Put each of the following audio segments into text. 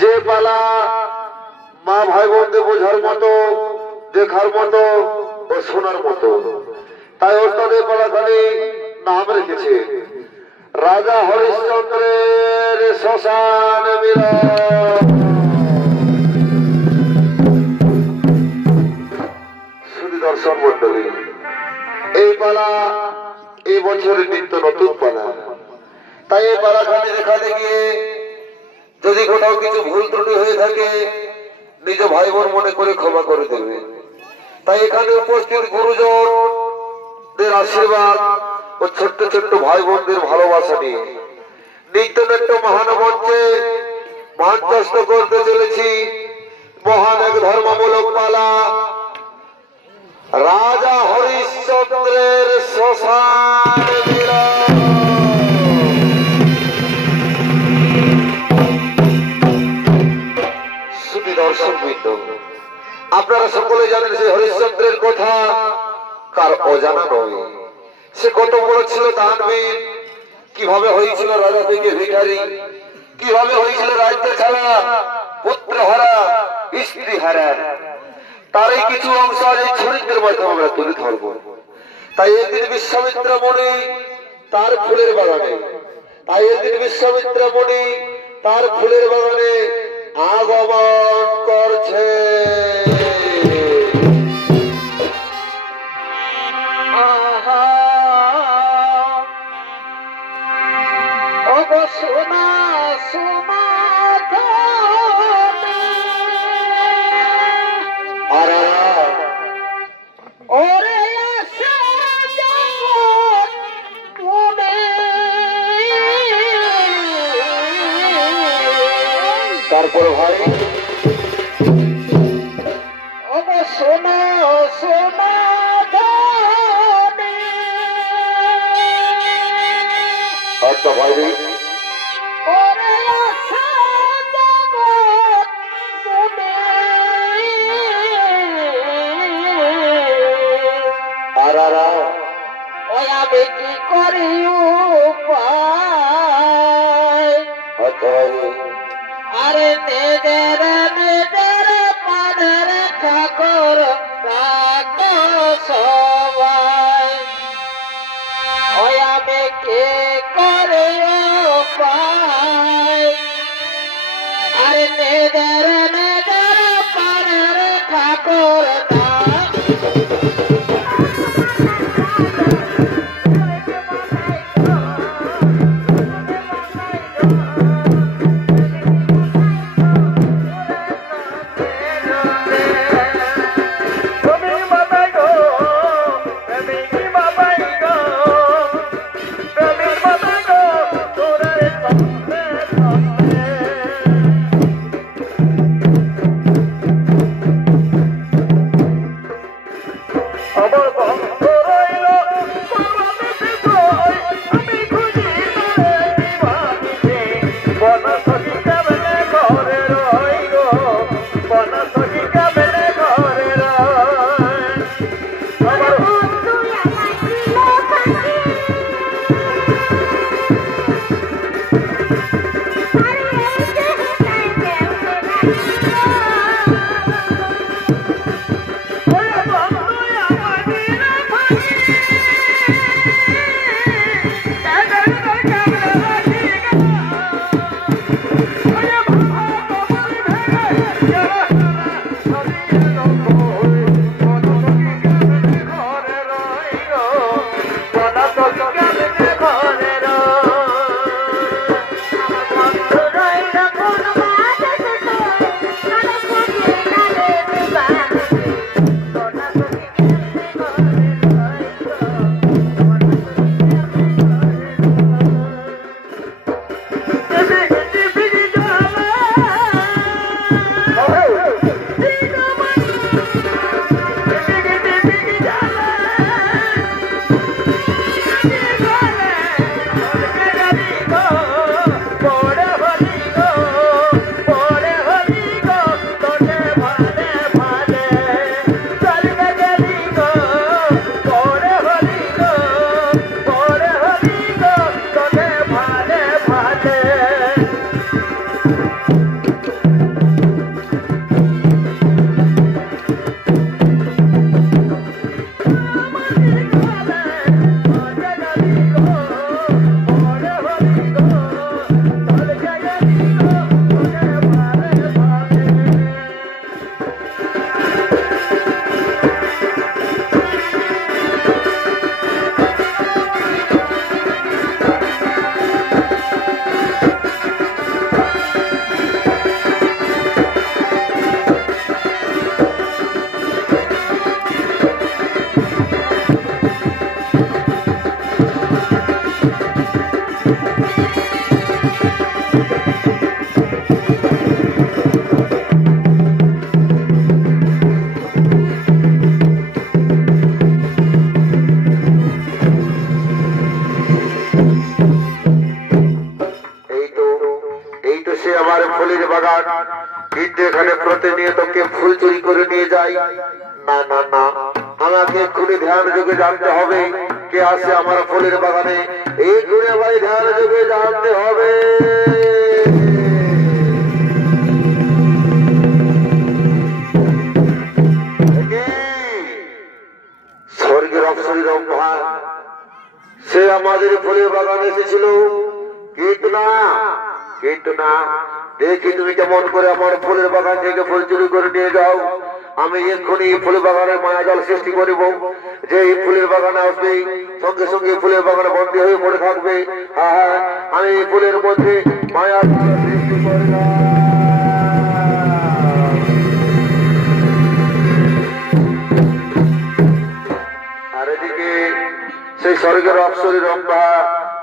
যে পালা মা ভাই বোনদের বোঝার মতো, দেখার মতো ও শোনার মতো, তাই ওস্তাদের পালাখানি নাম রেখেছে রাজা হরিশ্চন্দ্রের শ্মশান মিলন। শুধু দর্শক মন্ডলী, এই পালা এই বছরের নিত্য নতুন পালা, তাই এই পালাখানি দেখাতে গিয়ে যদি কোথাও কিছু ভুল ত্রুটি হয়ে থাকে নিজ ভাই বোন মনে করে ক্ষমা করে দেবে। তাই এখানে উপস্থিত গুরুজনদের আশীর্বাদ ও ছোট্ট ছোট্ট ভাই বোনদের ভালোবাসা নিয়ে নিত্য নৃত্য মহান মঞ্চে মঞ্চস্থ করতে চলেছি মহান এক ধর্মমূলক পালা রাজা হরিশ্চন্দ্রের শ্মশান মিলন। দর্শক বৃন্দ, আপনারা সকলে জানেন যে হরিশ্চন্দ্রের কথা কার অজানা নয়। সে কত বড় ছিল দানবীর, কিভাবে হয়েছিল রাজা থেকে ভিখারি, কিভাবে হয়েছিল রাজ্য ছাড়া, পুত্র হারা, স্ত্রী হারা, তারই কিছু অংশ আজ এই চরিত্রের মাধ্যমে আমরা তুলে ধরব। তাই একদিন বিশ্বামিত্র মুনি তার ফুলের বাগানে, তার ফুলের বাগানে আগমন করছে। সোনা সোনা ওরে তারপর ভাই সোনা সোনা আচ্ছা ভাই কি করি আরে নেদের নেদের পাদের ঠাকুর সবাই ওই আমি কে করে আরে নেদের নেদের পাদের ঠাকুর বাগান, কিন্তু এখানে প্রতিনিয়ত কে ফুল চুরি করে নিয়ে যায়। না না না, আমাকে এক্ষুনি ধ্যান যোগে জানতে হবে কে আসে আমার ফুলের বাগানে। এই করে ভাই ধ্যান যোগে জানতে হবে। স্বর্গের অপ্সরী রম্ভা, সে আমাদের ফুলের বাগানে এসেছিল। কিন্তু না, দেখি তুমি কেমন করে আমার ফুলের বাগান থেকে ফুল চুরি করে নিয়ে যাও। আমি এক্ষুনি ফুলের বাগানের মায়াজাল সৃষ্টি করিব, যে এই ফুলের বাগানে আসবে সঙ্গে সঙ্গে ফুলের বাগানে বন্দী হয়ে পড়ে থাকবে। হ্যাঁ, আমি ফুলের মধ্যে মায়াজাল সৃষ্টি করলাম। আর এদিকে সেই স্বর্গের অপ্সরী রম্ভা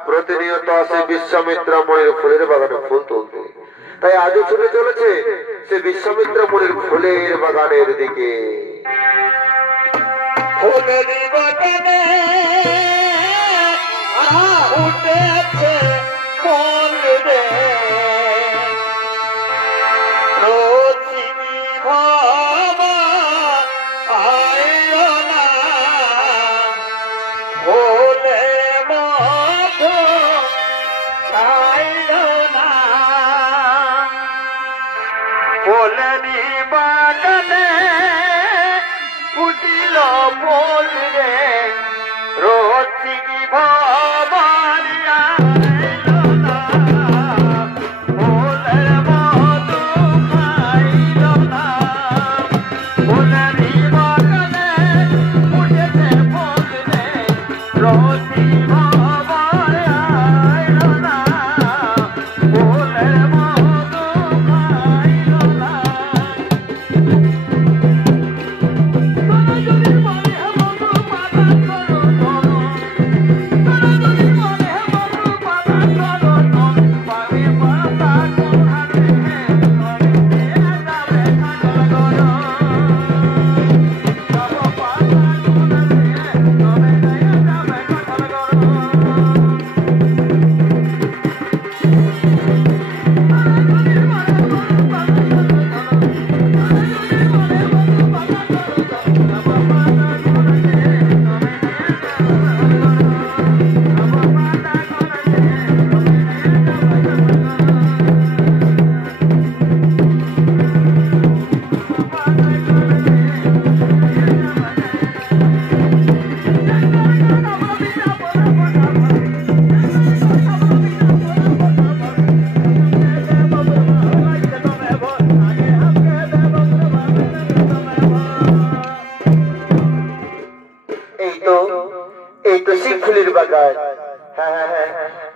প্রতিনিয়ত আসে বিশ্বামিত্রা মণির ফুলের বাগানে ফুল তুলতে। তাই আজও ছুটে চলেছে সে বিশ্বামিত্রা মণির ফুলের বাগানের দিকে। ফুলের বাগানে উঠেছে ফুল রে, রোজিনী ভাবা আইলো না, ফুলে মধু খাইলো না। ফুলেরি বাগানে ফুটিল ফুল রে, রোজিনী ভাবারি আইলো না, ফুলের মধু খাইলো না। ফুলেরি বাগানে ফুটেছে ফুল রে, রোজিনী ভাবারি আইলো না, ফুলের মধু খাইলো না।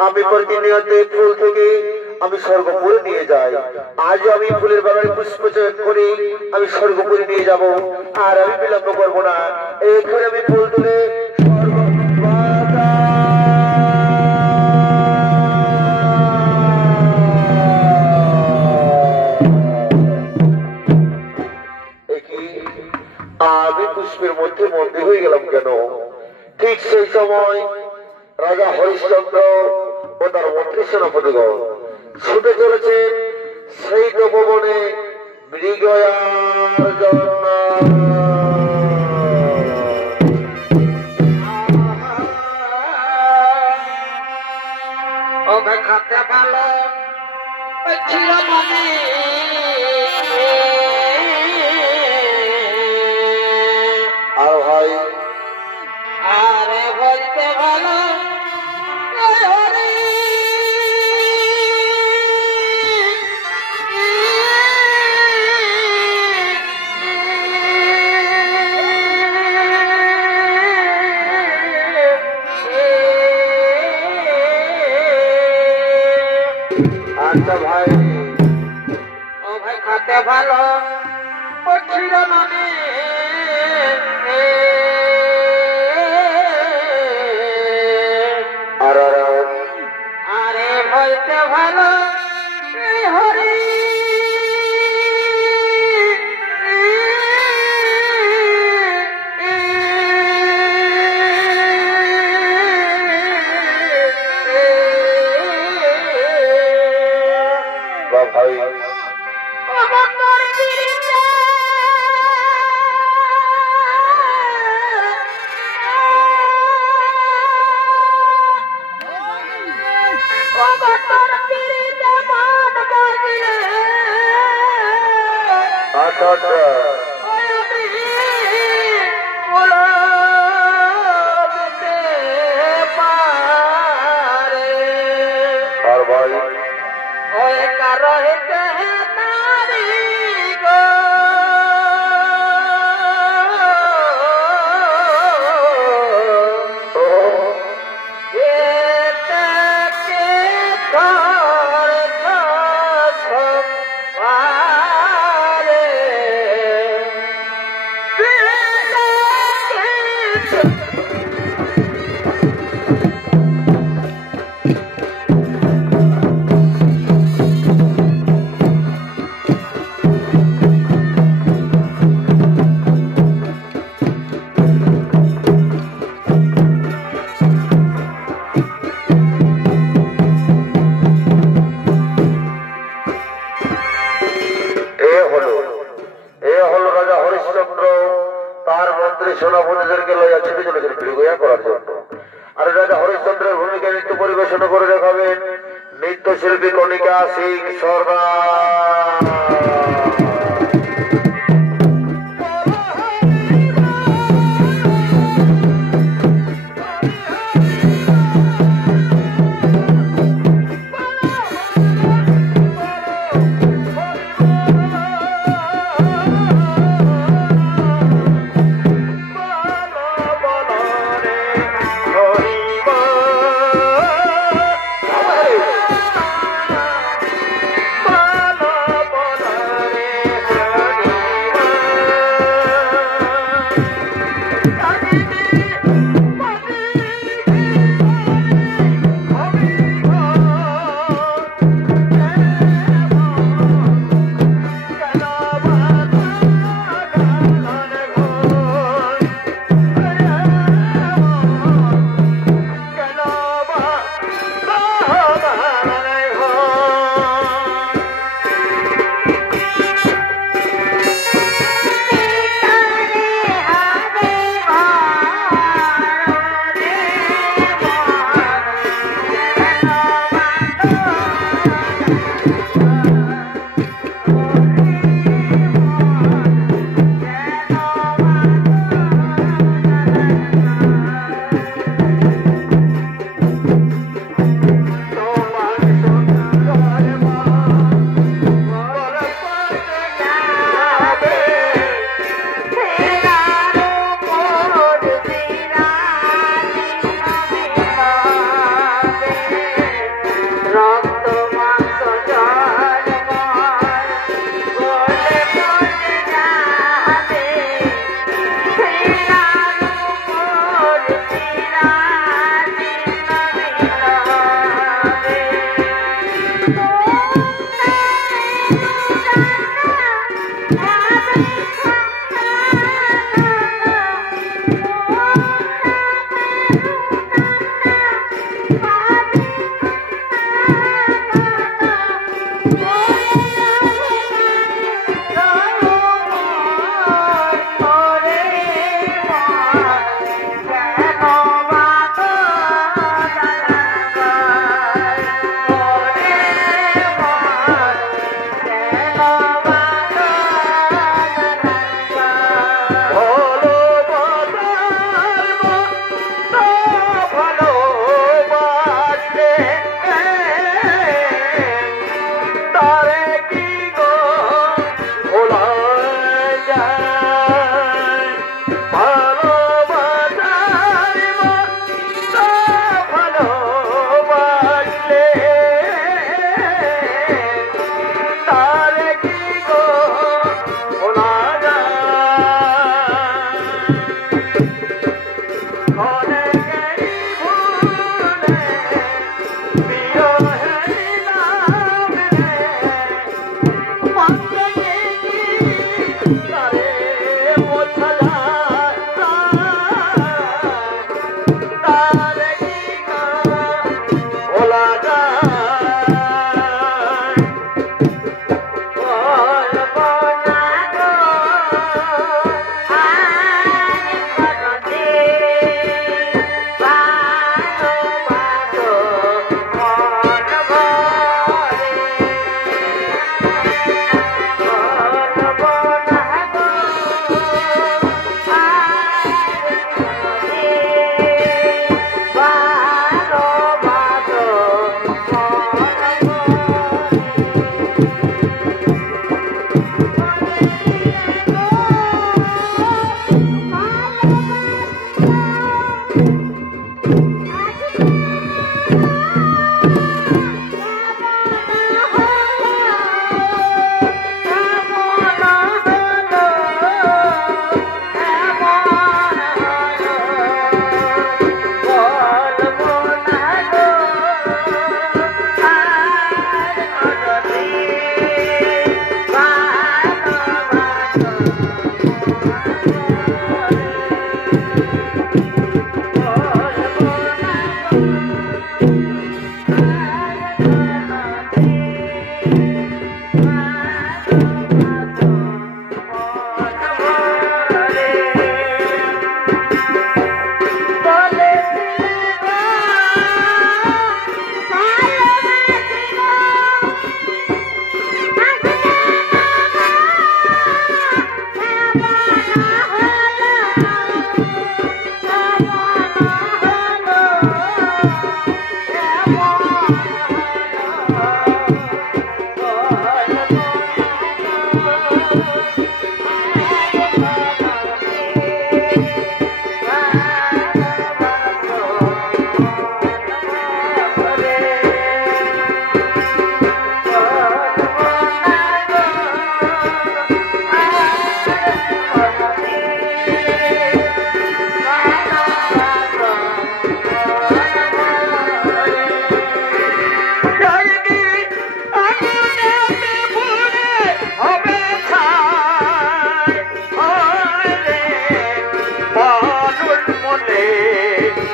আমি প্রতিনিয়ত ফুল থেকে আমি স্বর্গপুরে নিয়ে যাই। আজ আমি ফুলের বাগানে পুষ্পচয়ন করি, আমি স্বর্গপুরে নিয়ে যাব। আর আমি বিলম্ব করবো না, এখানে আমি ফুল তুলে আমি পুষ্পের মধ্যে বন্দী হয়ে গেলাম কেন? ঠিক সেই সময় রাজা হরিশ্চন্দ্র ও তার মন্ত্রী সেনাপতিগণ ছুটে চলেছে সেই তপবনে মৃগয়ার জন্য। খাতে ভালো ছিল মনে, আর ভাই আরে বলতে ভালো আচ্ছা ভাই, ও ভাই খাতে ভালো ছিল মনে, আরে বলতে ভালো হরি ভাই আচ্ছা আচ্ছা আর ভাই সেনাপতিদেরকে লইয়া ছুটে চলেছেন বিরোধিতা করার জন্য। আর রাজা হরিশ্চন্দ্রের ভূমিকা নৃত্য পরিবেশন করে দেখাবেন নৃত্যশিল্পী কণিকা সিং সর্দার।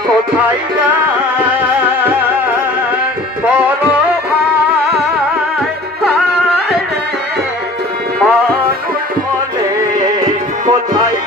কোথায় যায় বলো ভাই ভাই রে মানুষ বলে কোথায়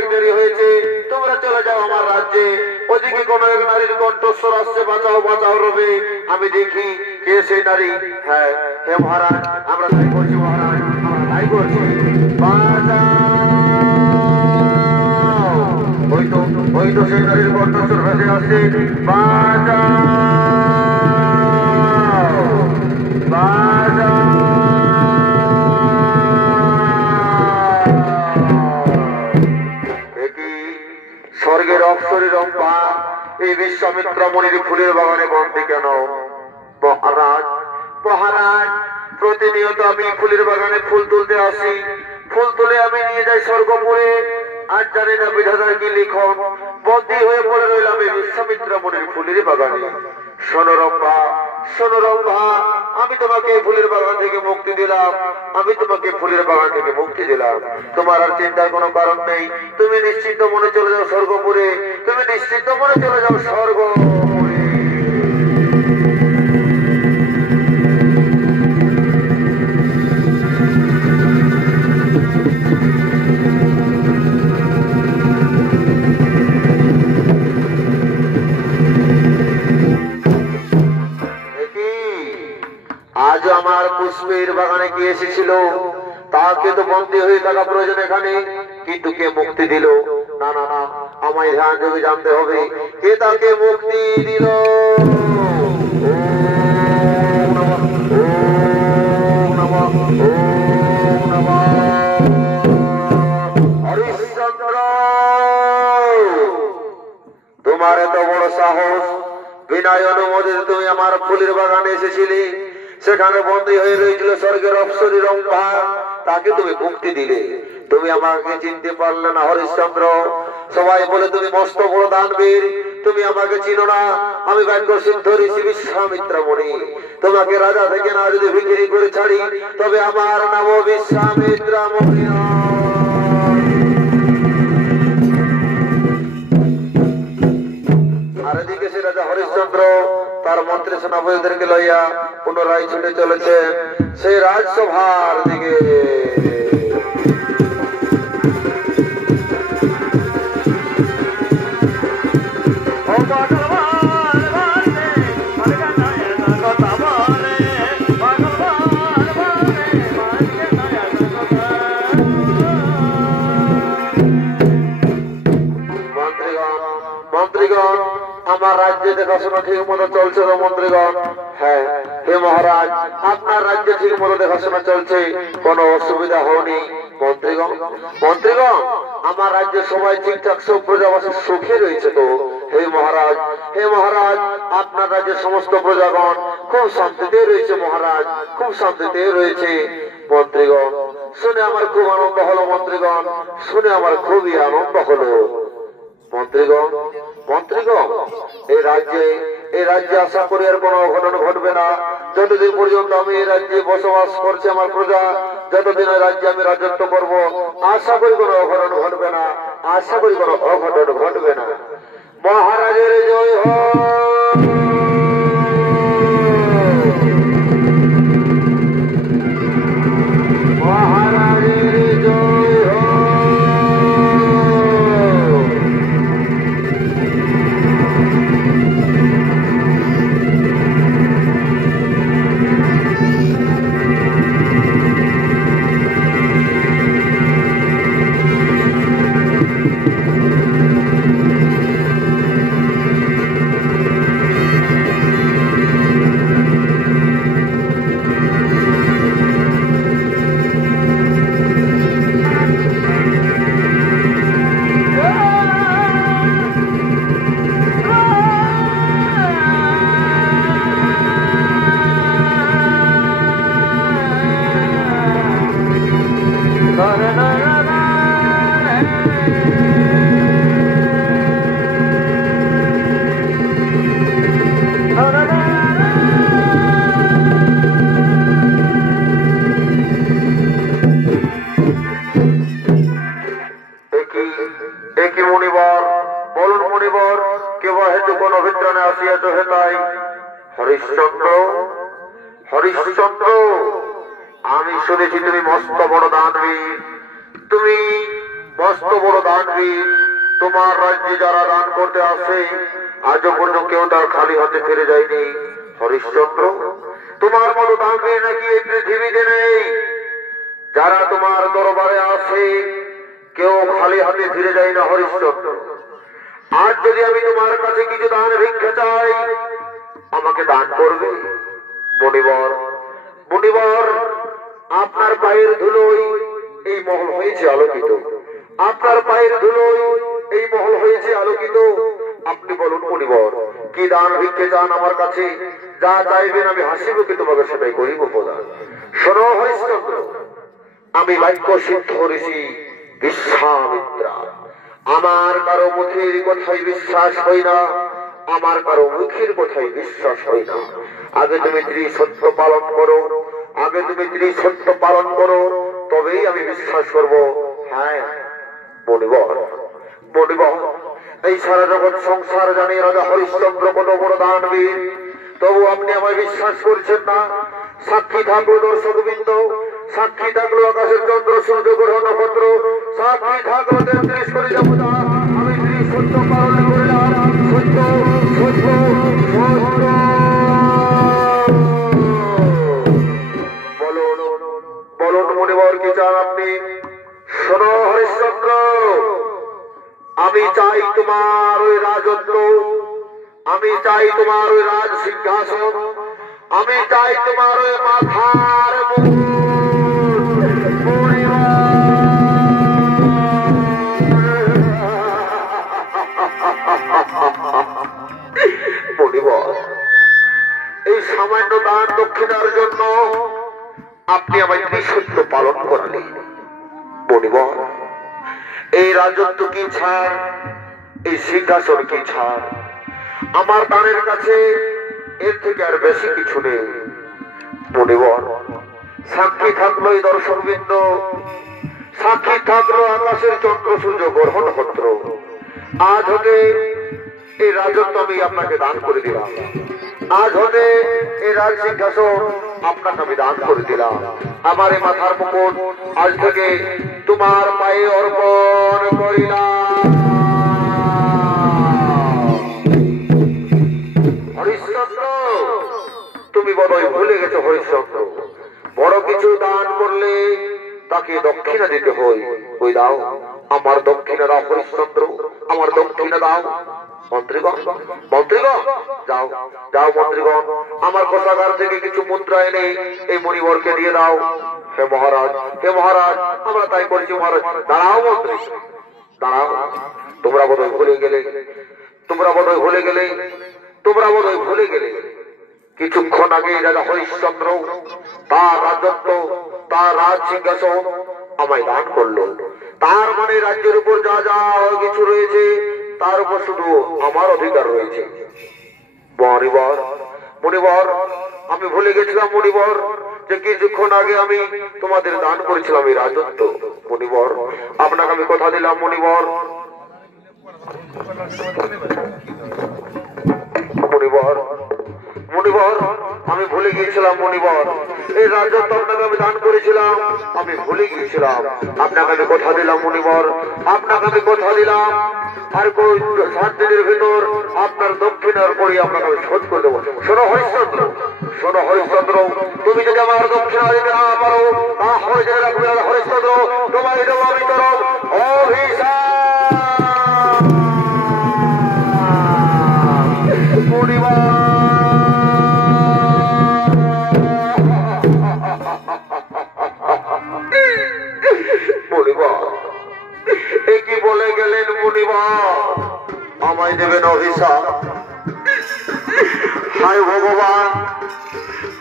অনেক দেরি হয়েছে, তোমরা চলে যাও আমার রাজ্যে। ওদিকে কোন এক নারীর কণ্ঠস্বর আসছে, বাঁচাও বাঁচাও রবে। আমি দেখি কে সেই নারী। হ্যাঁ, হে মহারাজ, আমরা তাই করছি মহারাজ, আমরা তাই করছি। বাঁচাও! ওই তো সেই নারীর কণ্ঠস্বর ভেসে আসছে। বাঁচাও বাঁচাও! স্বর্গের অপ্সরী রম্পা এই বিশ্বামিত্র মনির ফুলের বাগানে বন্দী কেন? মহারাজ মহারাজ, প্রতিনিয়ত আমি ফুলের বাগানে ফুল তুলতে আসি, ফুল তুলে আমি নিয়ে যাই স্বর্গপুরে। আজ জানি না বিধাতার কি লিখন, বন্দী হয়ে পড়ে রইলাম এই বিশ্বামিত্র মনির ফুলের বাগানে। শোনো রম্ভা, শোনো রম্ভা, আমি তোমাকে ফুলের বাগান থেকে মুক্তি দিলাম, আমি তোমাকে ফুলের বাগান থেকে মুক্তি দিলাম। তোমার আর চিন্তার কোনো কারণ নেই, তুমি নিশ্চিন্ত মনে চলে যাও স্বর্গপুরে, তুমি নিশ্চিন্ত মনে চলে যাও স্বর্গপুরে। আজ আমার পুষ্পের বাগানে কি এসেছিল, তাকে তো বন্দী হয়ে থাকা প্রয়োজন এখানে, কিন্তু কে মুক্তি দিল? না না না, আমায় ধ্যান দেবে, জানতে হবে কে তাকে মুক্তি দিল। হরিশ্চন্দ্র, তোমার এত বড় সাহস, বিনয় অনুমোদিত তুমি আমার ফুলের বাগানে এসেছিলে, সেখানে বন্দী হয়ে রয়েছিল স্বর্গের অপ্সরী রম্ভা, তাকে তুমি মুক্তি দিলে, তুমি আমাকে চিনতে পারলে না হরিশ্চন্দ্র। সবাই বলে তুমি মস্ত বড় দানবীর, তুমি আমাকে চিনো না। আমি বাক্য সিদ্ধ ঋষি বিশ্বামিত্র মুনি, তোমাকে রাজা থেকে না যদি বিক্রি করে ছাড়ি, তবে আমার নাম বিশ্বামিত্র মুনি। আর এদিকে সে রাজা হরিশ্চন্দ্র তার মন্ত্রী সেনাপতিদেরকে লইয়া পুনরায় ছুটে চলেছে সেই রাজসভার দিকে। মন্ত্রীগণ, আমার রাজ্যে দেখাশোনা ঠিক মতো চলছে তো মন্ত্রীগণ? হ্যাঁ হে মহারাজ, আপনার রাজ্যে ঠিক মতো দেখাশোনা চলছে, কোনো অসুবিধা হয়নি মন্ত্রীগণ। মন্ত্রীগণ, আমার রাজ্যে সবাই ঠিকঠাক, সব প্রজাবাসী সুখে রয়েছে তো? হে মহারাজ, হে মহারাজ, আপনার রাজ্যের সমস্ত প্রজাগণ খুব শান্তিতে রয়েছে মহারাজ, খুব শান্তিতে রয়েছে। মন্ত্রীগণ, শুনে আমার খুব আনন্দ হলো মন্ত্রীগণ, শুনে আমার খুবই আনন্দ হলো মন্ত্রীগণ। মন্ত্রীগণ, এই রাজ্যে আশা করি আর কোনো অঘটন ঘটবে না। যতদিন পর্যন্ত আমি এই রাজ্যে বসবাস করছি আমার প্রজা, যতদিন এই রাজ্যে আমি রাজত্ব করব, আশা করি কোনো অঘটন ঘটবে না, আশা করি কোনো অঘটন ঘটবে না। মহারাজের জয় হোক। মহারাজের জয় হোক। হরিশ্চন্দ্র, হরিশ্চন্দ্র, আমি শুনেছি তুমি মস্ত বড় দানবীর, তুমি মস্ত বড় দানবীর, তোমার রাজ্যে যারা দান করতে আসে আজও পর্যন্ত কেউ তার খালি হাতে ফিরে যায়নি। হরিশ্চন্দ্র, তোমার মতো দানবীর নাকি এই পৃথিবীতে নেই। যারা তোমার দরবারে আসে কেউ খালি হাতে ফিরে যায় না। হরিশ্চন্দ্র, আজ যদি আমি তোমার কাছে কিছু দান ভিক্ষা চাই, আমাকে দান করবে? মণিবর, মণিবর, আপনার পায়ের ধুলোয় এই মহল হয়েছে আলোকিত। আপনার পায়ের ধুলোয় এই মহল হয়েছে আলোকিত। আপনি বলুন মণিবর, কি দান ভিক্ষে চান আমার কাছে? যা চাইবেন আমি হাসি মুখে তোমাকে সেটাই করিব প্রদান। শোনো হরিশ্চন্দ্র, আমি বাক্য সিদ্ধ ঋষি বিশ্বামিত্রা। আমার কারো মুখের কথাই বিশ্বাস হয় না, আমার কারো মুখের কথাই বিশ্বাস হয় না। আগে তুমি ত্রিসত্য পালন করো, আগে তুমি ত্রিসত্য পালন করো, তবেই আমি বিশ্বাস করব। হ্যাঁ মণিবর, মণিবর, এই সারা জগৎ সংসার জানি রাজা হরিশ্চন্দ্র কত বড় দানবীর, তবু আপনি আমায় বিশ্বাস করছেন না। সাক্ষী থাকলো দর্শকবৃন্দ, সাক্ষী থাকলো আকাশের চন্দ্র সূর্য গ্রহ নক্ষত্র, সাক্ষী থাকলো 33 কোটি দেবতা। আমি ত্রিসত্য পালন করলাম। সত্য সত্য সত্য। বলুন বলুন মণিবর, কি চান আপনি? শোনো হরিশ্চন্দ্র, আমি চাই তোমার ওই রাজত্ব, আমি চাই তোমার ওই রাজ সিংহাসন, আমি চাই তোমার ওই মাথার মণিবর, এই সামান্য দান দক্ষিণার জন্য আপনি আমায় ত্রিসত্য পালন করালেন। মণিবর, এই রাজত্ব কি ছাড়, এই সিংহাসন কি ছাড়, আমার দানের কাছে এর থেকে আর বেশি কিছু নেই। মণিবর, সাক্ষী থাকলো এই দর্শকবৃন্দ, সাক্ষী থাকলো আকাশের চন্দ্র সূর্য গ্রহ নক্ষত্র। আজ হতে এই রাজত্ব আমি আপনাকে দান করে দিলাম, আজ হতে এই রাজ সিংহাসন আপনাকে আমি দান করে দিলাম। আমার এই মাথার মুকুট আজ থেকে তোমার পায়ে অর্পণ করিলাম। হরিশ্চন্দ্র, তুমি বড়ই ভুলে গেছো হরিশ্চন্দ্র, বড় কিছু দান করলে তাকে দক্ষিণা দিতে হয়। ওই দাও, আমার দক্ষিণা দাও হরিশ্চন্দ্র, আমার দক্ষিণা দাও। মন্ত্রীগণ, মন্ত্রীগণ, যাও যাও মন্ত্রীগণ, আমার কোষাগার থেকে কিছু মুদ্রা এনে এই মণিবরকে দিয়ে দাও। হে মহারাজ, হে মহারাজ, আমরা তাই করেছি মহারাজ। দাঁড়াও মন্ত্রী, দাঁড়াও, তোমরা বোধহয় ভুলে গেলে, তোমরা বোধহয় ভুলে গেলে, তোমরা বোধহয় ভুলে গেলে কিছুক্ষণ আগে রাজা হরিশ্চন্দ্র তার রাজত্ব, তার রাজ সিংহাসন আমায় দান করলো। তার মানে রাজ্যের উপর যা যা কিছু রয়েছে তার উপর শুধু আমার অধিকার রয়েছে। মণিবর, মণিবর, আমি ভুলে গেছিলাম মণিবর যে কিছুক্ষণ আগে আমি তোমাদের দান করেছিলাম এই রাজত্ব। মণিবর, আপনাকে আমি কথা দিলাম মণিবর, মণিবর, মণিবর, আমি ভুলে গিয়েছিলাম মণিবর, এই রাজত্ব আপনাকে আমি দান করেছিলাম, আমি ভুলে গিয়েছিলাম। আপনাকে আমি কথা দিলাম মণিবর, আপনাকে আমি কথা দিলাম, আর 7 দিনের ভিতর আপনার দক্ষিণার পরে আপনাকে আমি শোধ করে দেবো। শোনো হরিশ্চন্দ্র, শোনো হরিশ্চন্দ্র, তুমি যদি আমার দক্ষিণা দিতে না পারো তাহলে জেনে রাখবে হরিশ্চন্দ্র, তোমায় দেবো আমি চরম অভিশাপ। মণিবর, কি বলে গেলেন মণিবর, আমায় দেবেন অভিশাপ? হায় ভগবান,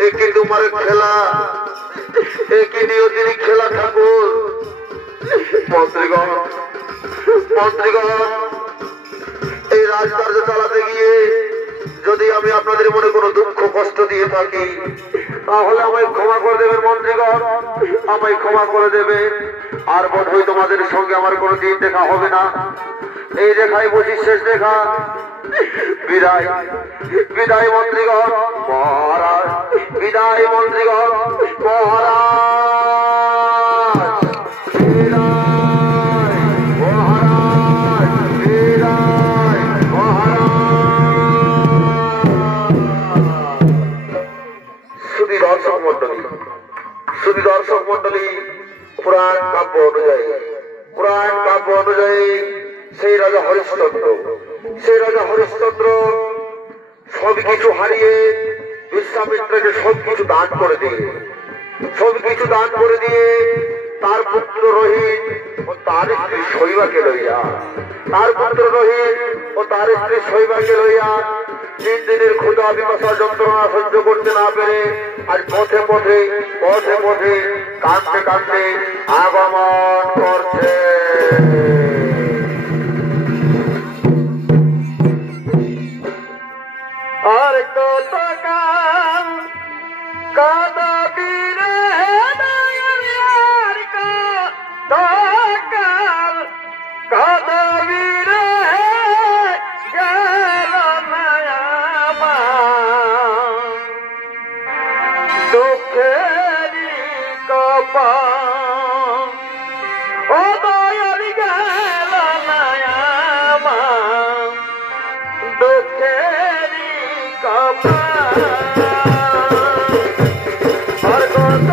একে তোমার খেলা, একে নিয়ে তিনি খেলা ঠাকুর। মন্ত্রীগণ, মন্ত্রীগণ, এই রাজকার্য চালাতে গিয়ে যদি আমি আপনাদের মনে কোনো দুঃখ কষ্ট দিয়ে থাকি তাহলে আমায় ক্ষমা করে দেবেন মন্ত্রীগণ, আমায় ক্ষমা করে দেবে। আর বোধহয় তোমাদের সঙ্গে আমার কোনো দিন দেখা হবে না। এই রেখায় বসি, শেষ দেখা। বিদায়, বিদায় মন্ত্রীগণ, মহারাজ, বিদায় মন্ত্রীগণ, মহারাজ, বিদায়। রাজা হরিশ্চন্দ্র। সেই রাজা হরিশ্চন্দ্র সবকিছু হারিয়ে বিশ্বামিত্রকে সবকিছু দান করে দিয়ে তার পুত্র রোহিত ও তার স্ত্রী শৈবাকে লইয়া তিন দিনের ক্ষুধা বিপাশা যন্ত্রণা সহ্য করতে না পেরে আজ পথে পথে কাঁদতে কাঁদতে আগমন করছে। আর কত কাল কাঁদাবি রে দয়াল, কত কাল কাঁদাবি রে গেল না আমার দুঃখেরই কপাল, ও দয়াল গেল না আমার দুঃখেরই কপাল। আর কত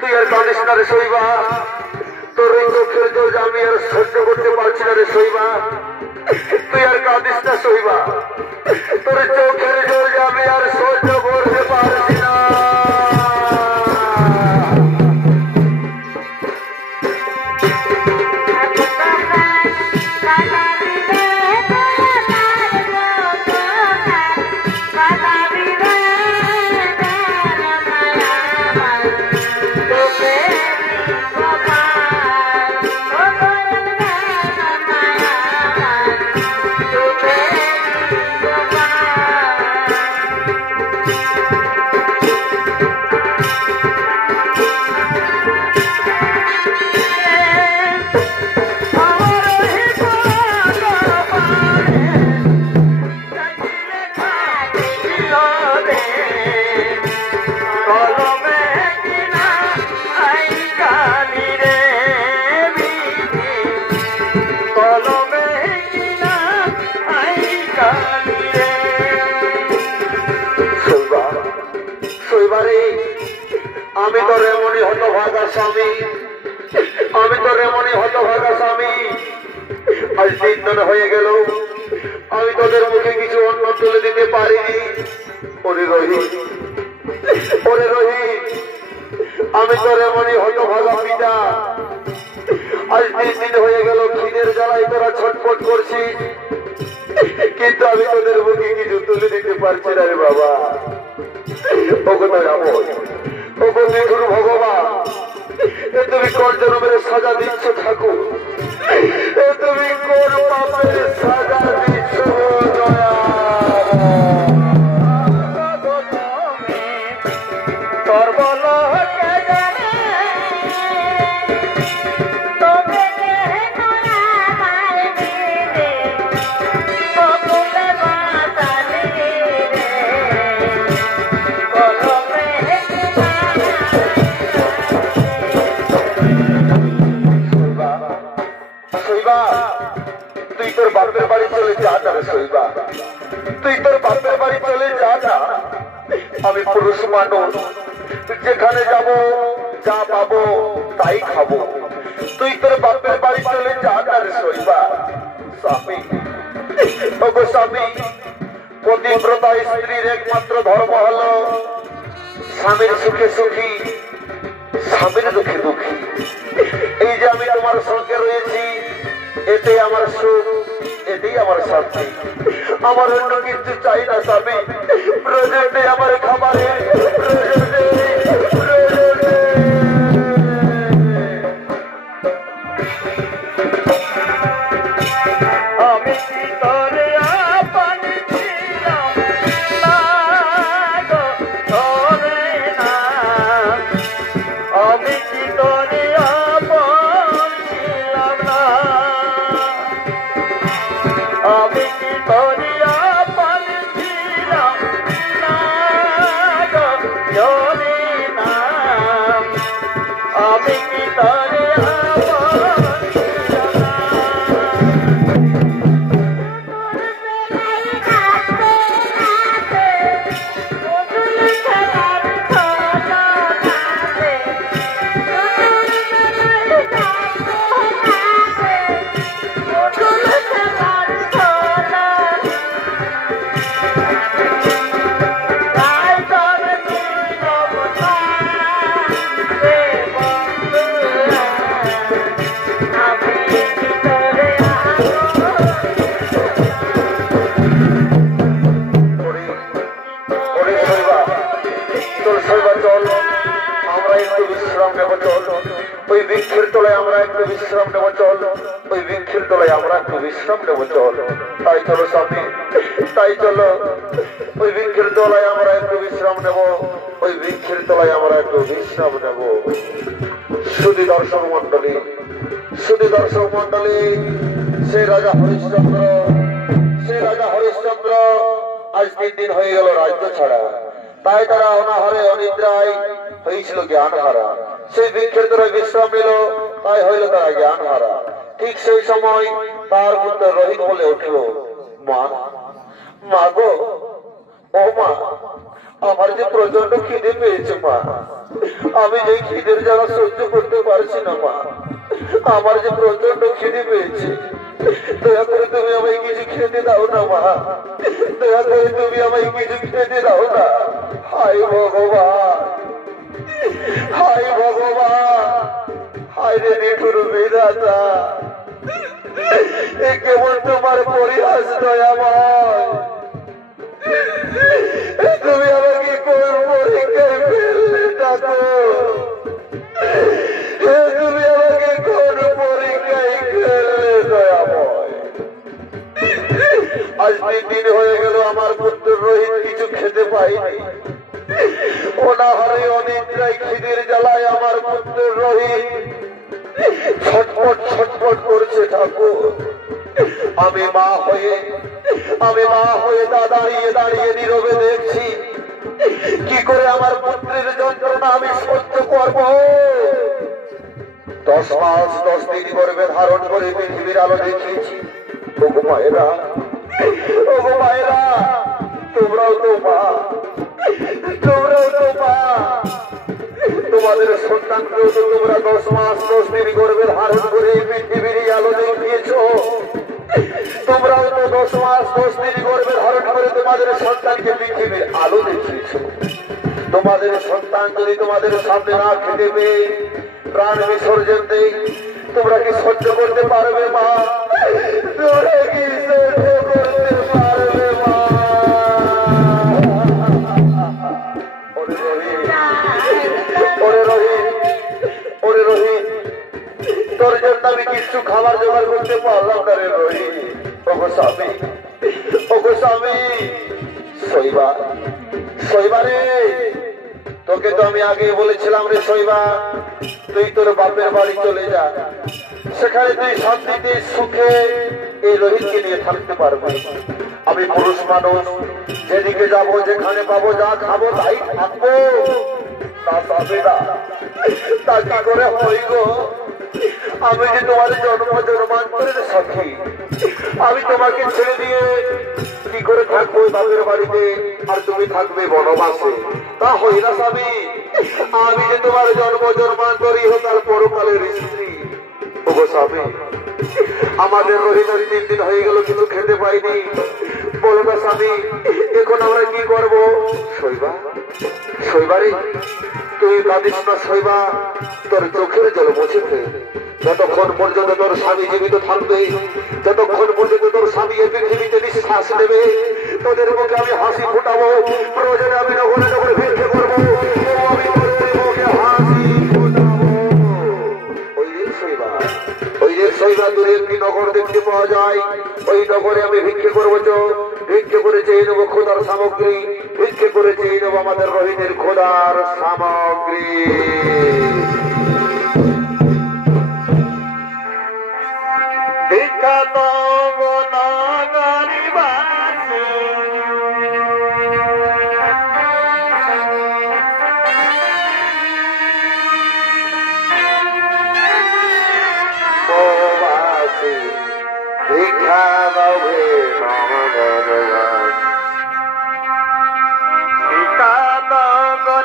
তুই আর কাঁদিস না রে শৈবা, তোর এই চোখের জল আমি আর সহ্য করতে পারছি না রে শৈবা, তুই আর কাঁদিস না শৈবা, তোর চোখের জল আমি আর সহ্য করতে পারছি না। আমি তো এমনই হতভাগা স্বামী, আজ 3 দিন হয়ে গেল আমি তোদের মুখে কিছু অন্ন তুলে দিতে পারিনি। ওরে রোহিত, আমি তোর এমনই হতভাগা পিতা, আজ 3 দিন হয়ে গেল খিদের জ্বালায় তোরা ছটফট করছিস, কিন্তু আমি তোদের মুখে কিছু তুলে দিতে পারছি না রে বাবা। ভগবান, তুমি কোন জন্মের সাজা দিচ্ছ ঠাকুর, তুমি কোন পাপের সাজা দিচ্ছ তোর বলো তুই তোর বাপের বাড়ি চলে যা না রে শৈবা, তুই তোর বাপের বাড়ি চলে যা না। আমি পুরুষ মানুষ, যেখানে যাব যা পাবো তাই খাবো, তুই তোর বাপের বাড়ি চলে যা না রে শৈবা। স্বামী, ওগো স্বামী, পতিব্রতা স্ত্রীর একমাত্র ধর্ম হলো স্বামীর সুখে সুখী, স্বামীর দুঃখে দুঃখী। এই যে আমি তোমার সঙ্গে রয়েছি, এটাই আমার সুখ, এটাই আমার শান্তি। আমার অন্য কিছু চাই না স্বামী। প্রয়োজন নেই আমার খাবারের, প্রয়োজন নেই, প্রয়োজন নেই। আমি কি তোরে আপন ছিলাম না গো তোরে না, আমি কি তোরে আপন ছিলাম না, আমি কি তোরে আপন ছিলাম না গো তোরে না, আমি কি তোরে ওই বৃক্ষের তলায় আমরা একটু বিশ্রাম নেব চল, ওই বৃক্ষের তলায় আমরা একটু বিশ্রাম নেব চল। তাই চলো স্বামী, তাই চলো ওই বৃক্ষের তলায় আমরা একটু বিশ্রাম নেব, ওই বৃক্ষের তলায় আমরা একটু বিশ্রাম নেব। শুধু দর্শক মন্ডলী, শুধু দর্শক মন্ডলী, সে রাজা হরিশ্চন্দ্র, সে রাজা হরিশ্চন্দ্র আজ 3 দিন হয়ে গেল রাজ্য ছাড়া। তাই তারা অনাহারে অনিদ্রায় হয়েছিল জ্ঞান হারা। সেই বৃক্ষের তলায় বিশ্রাম নিল, তাই হইল তারা জ্ঞান হারা। ঠিক সেই সময় তার পুত্র রোহিত বলে উঠল, মা, মা গো, ও মা, আমার যে প্রচন্ড খিদে পেয়েছে মা, আমি যে খিদের জ্বালা সহ্য করতে পারছি না মা, আমার যে প্রচন্ড খিদে পেয়েছে, দয়া করে তুমি আমায় কিছু খেতে দাও না মা, দয়া করে তুমি আমায় কিছু খেতে দাও না। হায় ভগবান, হায় ভগবান, হায় রে নিঠুর বিধাতা, এ কেবল তোমার পরিহাস দয়াময়। তুমি আমাকে কোন পরীক্ষায় ফেললে ঠাকুর, তুমি আমাকে কোন পরীক্ষায় ফেললে দয়াময়। আজ 3 দিন হয়ে গেল আমার পুত্র রোহিত কিছু খেতে পাইনি। অনাহারে অনিদ্রায় খিদের জ্বালায় আমার পুত্র রোহিত ছটফট ছটফট করছে ঠাকুর। আমি মা হয়ে দাঁড়িয়ে দাঁড়িয়ে নীরবে দেখছি কি করে আমার পুত্রের যন্ত্রণা আমি সহ্য করব। 10 মাস 10 দিন গর্ভে ধারণ করে পৃথিবীর আলো দেখিয়েছি। ওগো মায়েরা, ওগো মায়েরা, তোমরাও তো মা, তোমরাও তো মা, তোমাদের সন্তানকেও তো তোমরা 10 মাস 10 দিন গর্ভে ধারণ করে পৃথিবীর আলো দেখিয়েছ। তোমরাও তো 10 মাস 10 দিন গর্ভে ধারণ করে তোমাদের সন্তানকে পৃথিবীর আলো দেখিয়েছ। তোমাদের সন্তান যদি তোমাদের সামনে না খেতে পেয়ে প্রাণ বিসর্জন দেয়, তোমরা কি সহ্য করতে পারবে মা? তোমরা কি সহ্য করতে পারবে মা? ওরে রোহিত, ওরে রোহিত, তোর জন্য আমি কিছু খাবার জোগাড় করতে পারলাম না রে রোহিত। ওগো স্বামী, ওগো স্বামী, শৈবা, শৈবা রে, তোকে তো আমি আগে বলেছিলাম রে শৈবা, তুই তোর বাপের বাড়ি চলে যা, সেখানে তুই শান্তিতে সুখে এই রোহিতকে নিয়ে থাকতে পারবি। আমি পুরুষ মানুষ, যেদিকে যাবো যেখানে পাবো যা খাবো তাই থাকবো। তা পাবে না, তা কি করে হই গো? আমি যে তোমার জন্ম জন্মান্তরের সাথী, আমি তোমাকে ছেড়ে দিয়ে কি করে থাকবো বাপের বাড়িতে, আর তুমি থাকবে বনবাসে? তা হই না স্বামী, আমি যে তোমার জন্ম জন্মান্তর ইহকাল পরকালের স্ত্রী। ওগো স্বামী, আমাদের রোহিতের 3 দিন হয়ে গেল কিছু খেতে পাইনি, বলো না স্বামী, এখন আমরা কি করবো? শৈবা, শৈবারে তুই কাঁদিস না শৈবা, তোর চোখের জল মুছেছে। যতক্ষণ পর্যন্ত তোর স্বামী জীবিত থাকবে, যতক্ষণ পর্যন্ত তোর স্বামী এই পৃথিবীতে নিঃশ্বাস নেবে, তোদের মুখে আমি হাসি ফোটাবো। প্রয়োজনে আমি নগরে নগরে ভিক্ষে করবো, আমি তোদের মুখে হাসি ফোটাবো। ওই রে শৈবা, ওই রে শৈবা, তোর একটি নগর দেখতে পাওয়া যায়, ওই নগরে আমি ভিক্ষে করবো। ভিক্ষে করে চেয়ে নেবো খোদার সামগ্রী, ভিক্ষে করে চেয়ে নেবো আমাদের রহিমের খোদার সামগ্রী। বিখ্যাত নগরীবাসী প্রবাসী ভিক্ষা দাও বিখ্যাত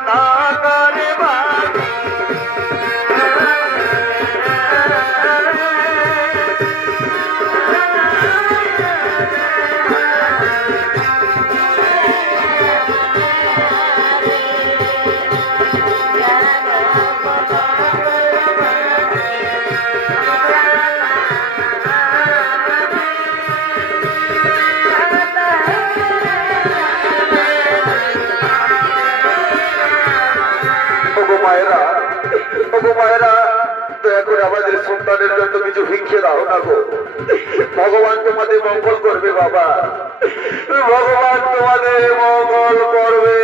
নগরীবাসী মায়েরা, ওগো মায়েরা, দয়া করে আমাদের সন্তানের জন্য কিছু ভিক্ষে দাও না গো। ভগবান তোমাদের মঙ্গল করবে বাবা, ভগবান তোমাদের মঙ্গল করবে।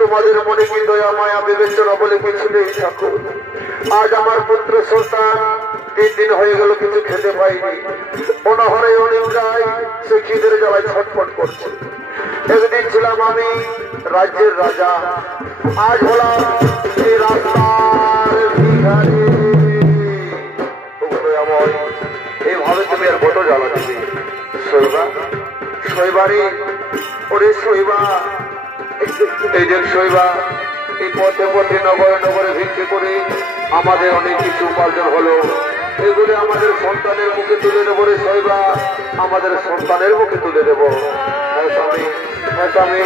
তোমাদের মনে কি দয়া মায়া বিবেচনা বলে কিছু নেই ঠাকুর? আজ আমার পুত্র সন্তান 3 দিন হয়ে গেল কিছু খেতে পাইনি, অনাহারে অনেক যায়, সে খিদের জ্বালায় ছটফট করছে। একদিন ছিলাম আমি রাজ্যের রাজা, আজ হলাম এই রাস্তার ভিখারি। এইভাবে তুমি আর কত জ্বালা দিবে? শৈবা, শৈবারে, ওরে শৈবা, এই যে শৈবা, এই পথে পথে নগরে নগরে ভিক্ষে করে আমাদের অনেক কিছু উপার্জন হলো, এগুলো আমাদের সন্তানের মুখে তুলে দেবো রে শৈবা, আমাদের সন্তানের মুখে তুলে দেবো। হ্যাঁ স্বামী, হ্যাঁ স্বামী,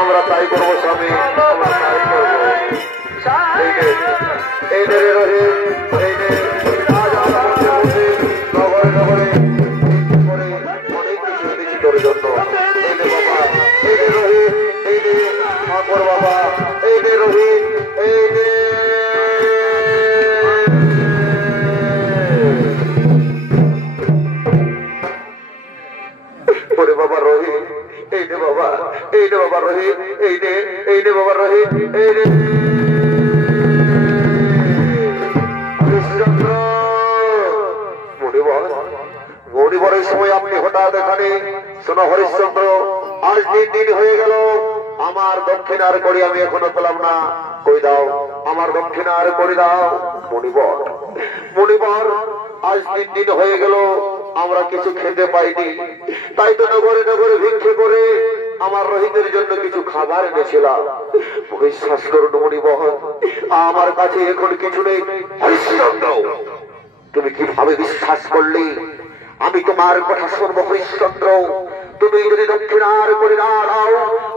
আমরা তাই করবো স্বামী, আমরা তাই করবো। এই যে রে রহে, এই যে আজ আমরা পথে পথে নগরে নগরে করে অনেক কিছু দিচ্ছি তোর জন্য। এই যে বাবা, এই যে রহে, এই যে ঠাকুর বাবা, এই যে রোহিত, এই যে ওরে বাবা রোহিত, এই যে বাবা, এই যে বাবা রোহিত, এই যে, এই যে বাবা রোহিত, এই যে কৃষ্ণচন্দ্র মণিবর, মণিবরের সময় আপনি হঠাৎ এখানে। শোনো হরিশ্চন্দ্র, আজ 3 দিন হয়ে গেল আমার দক্ষিণার করি আমি এখনো পেলাম না, কই দাও আমার দক্ষিণার করি দাও। মণিবর, মণিবর, আজ 3 দিন হয়ে গেল আমরা কিছু খেতে পাইনি, তাই তো নগরে নগরে ভিক্ষে করে আমার রোহিতের জন্য কিছু খাবার এনেছিলাম। বিশ্বাস করুন মণিবর, আমার কাছে এখন কিছু নেই। হরিশ্চন্দ্র, তুমি কিভাবে বিশ্বাস করলে? আমি তোমার কথা শুনবো হরিশ্চন্দ্র। তুমি যদি দক্ষিণার করে না দাও,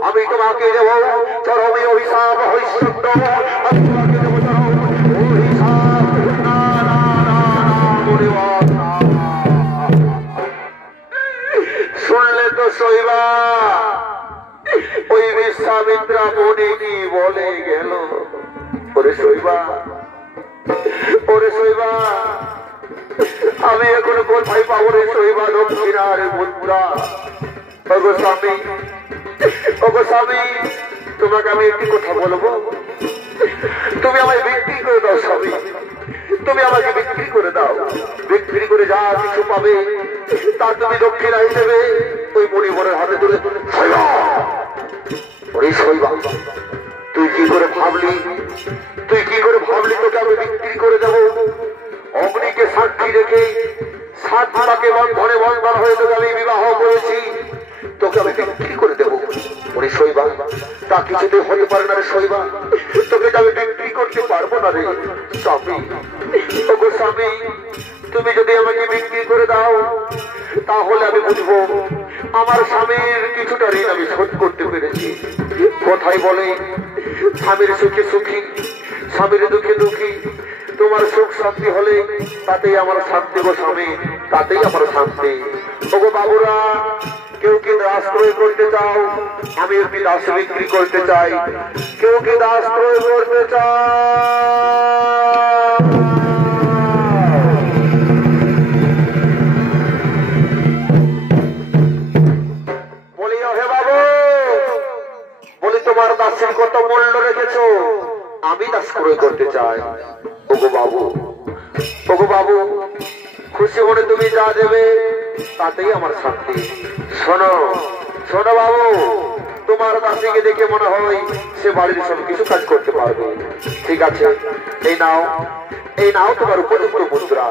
আমি তোমাকে দেব চরমে অভিশাপ। হরিশ্চন্দ্র, আমি তোমাকে দেব চরম অভিশাপ। না না না মণিবর, শুনলে তো শৈবা, ওই বিশ্বামিত্রা মনে কি বলে গেল। ওরে শৈবা, ওরে শৈবা, আমি এখন কোথায় পাবো রে শৈবা দক্ষিণার মুদ্রা? ওগো স্বামী, ওগো স্বামী, তোমাকে আমি একটি কথা বলবো। তুমি আমায় বিক্রি করে দাও স্বামী, তুমি আমাকে বিক্রি করে দাও। বিক্রি করে যা কিছু পাবে তা তুমি দক্ষিণা হিসেবে ওই মণিবরের হাতে তুলে তুলে। ওরে শৈবা, তুই কি করে ভাবলি, তুই কি করে ভাবলি তোকে আমি বিক্রি করে দেব? অগ্নিকে সাক্ষী রেখে 7 তাকে বন্ধনে বন্ধন হয়ে তোকে আমি বিবাহ করেছি, তোকে আমি বিক্রি করে দেবো? ওরে শৈবা, তা কিছুতে হতে পারে না রে শৈবা, তোকে আমি বিক্রি করতে পারবো না রে স্বামী। ওগো স্বামী, তুমি যদি আমাকে বিক্রি করে দাও তাহলে আমি বুঝবো আমার স্বামীর কিছুটা ঋণ আমি শোধ করতে পেরেছি। কোথায় বলে, স্বামীর সুখে সুখী, স্বামীর দুঃখে দুঃখী। তোমার সুখ শান্তি হলে তাতেই আমার শান্তি গো স্বামী, তাতেই আমার শান্তি। ওগো বাবুরা, কেউ কি দাস ক্রয় করতে চাও? আমি একটি দাস বিক্রি করতে চাই। কেউ কি দাস ক্রয় করতে চাও? বলি হে বাবু, বলি তোমার দাসের কত মূল্য রেখেছো? আমি দাস ক্রয় করতে চাই। ওগো বাবু, ওগো বাবু, খুশি মনে তুমি যা দেবে তাতেই আমার শান্তি। শোনো, শোনো বাবু, তোমার দাসীকে দেখে মনে হয় সে বাড়ির সব কিছু কাজ করতে পারবে। ঠিক আছে, এই নাও, এই নাও তোমার উপযুক্ত মুদ্রা।